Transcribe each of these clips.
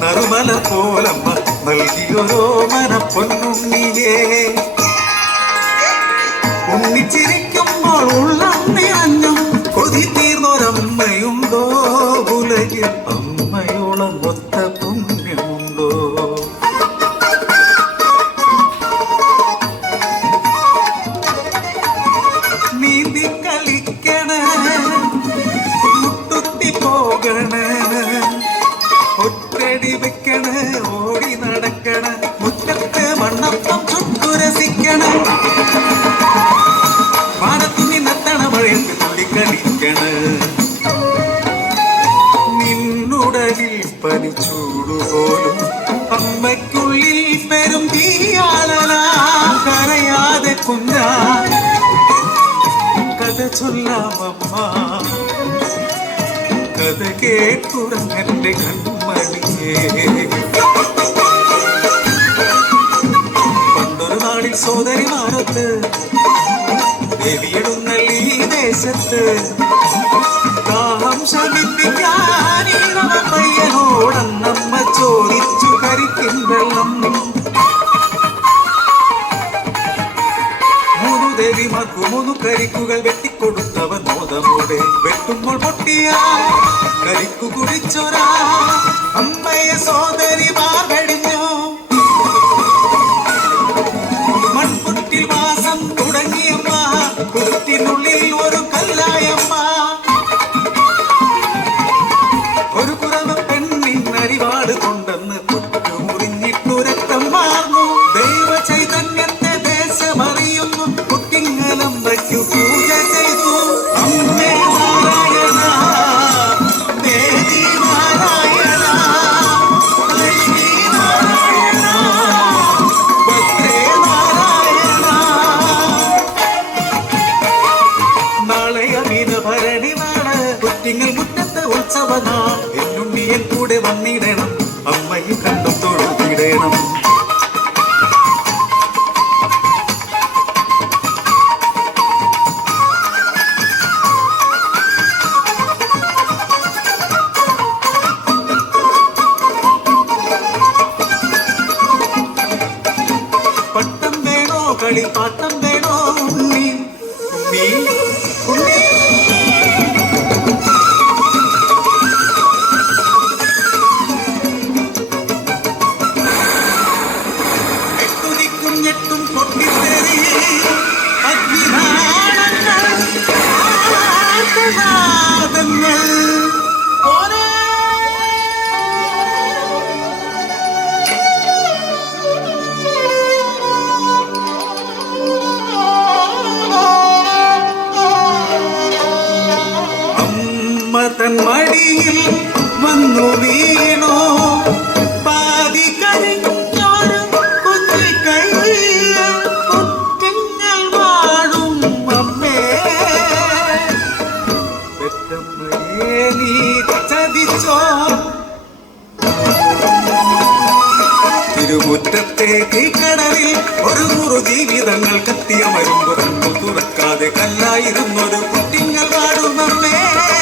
നറുമല പോലമ്മ നൽകിയൊരോ മനപ്പൊന്നുണ്ണിയേ ഉണ്ണിച്ചിരിക്കുമ്പോൾ ഉള്ളം നിറഞ്ഞും കൊതി തീർന്നൊരമ്മയുണ്ടോ ഒറ്റടി വെക്കണ ഓടി നടക്കണ. മുറ്റത്ത് മണ്ണപ്പം ചുട്ടുരസിക്കണ പാടത്തു നിന്നെത്തണ മഴയത്ത് തുള്ളിക്കളിക്കണ നിന്നുടലിൽ പനിച്ചൂടുപോലും അമ്മയ്ക്കുള്ളിൽ പെരും തീയാളല കരയാതെ കുഞ്ഞ കഥ ചൊല്ലാമമ്മ കഥ കേട്ടുറങ്ങന്റെ കൺമണിയേ. പണ്ടൊരു നാളിൽ സോദരിമാരത്ത് ദേവിയിടുന്ന ഈ ദേശത്ത്. ദാഹം ശമിപ്പിക്കാൻ ചോദിച്ചു കരിക്കും വെള്ളം മൂന്നു ദേവിമാർക്കു മൂന്നു കരിക്കുകൾ വെട്ടിക്കൊടുത്തവൻ மோதமோடு வெட்டுக்குள் பொட்டியா? கறிக்கு குடிச்சோரா? அம்மைய சோதரி மார்கடிஞ்சோ மண்புட்டில் வாசம் தொடங்கியம்மா குருத்தினுள்ளில் ஒரு ഉത്സവനാ എന്നുണ്ണിയൻ കൂടെ വന്നിടണം. അമ്മയും കണ്ടും തൊഴുതിടണം. പട്ടം വേണോ കളി പാട്ടം വേണോ ഉണ്ണി? ഉണ്ണി. അമ്മ മടിയിൽ വന്നു വീണോ. പാതി കരിഞ്ഞോട് കുഞ്ഞി വാടും അമ്മേ. നീ തിരുമുറ്റത്തെ ഒരു നൂറു ജീവിതങ്ങൾ കത്തിയ മരുമ്പുറങ്ങൾ തുറക്കാതെ കല്ലായിരുന്നൊരു കുട്ടിങ്ങൾ പാടുമമ്മേ നീയും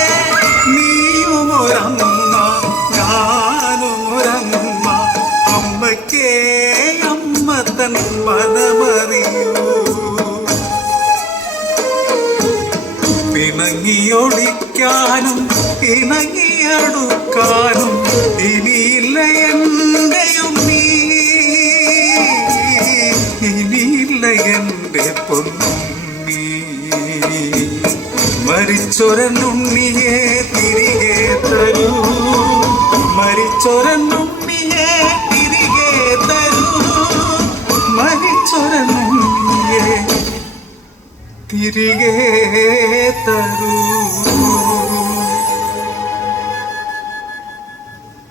തൻ മനമറിയൂ. ഇണങ്ങിയടുക്കാനും ഇനിയില്ല എന്റെയും നീ. ഇനിയില്ല എന്റെ പൊന്നുണ്ണി മരിച്ചൊരനുണ്ണിയെ തിരികെ തരൂ. മരിച്ചൊരനുണ്ണിയെ తిరిగేతరు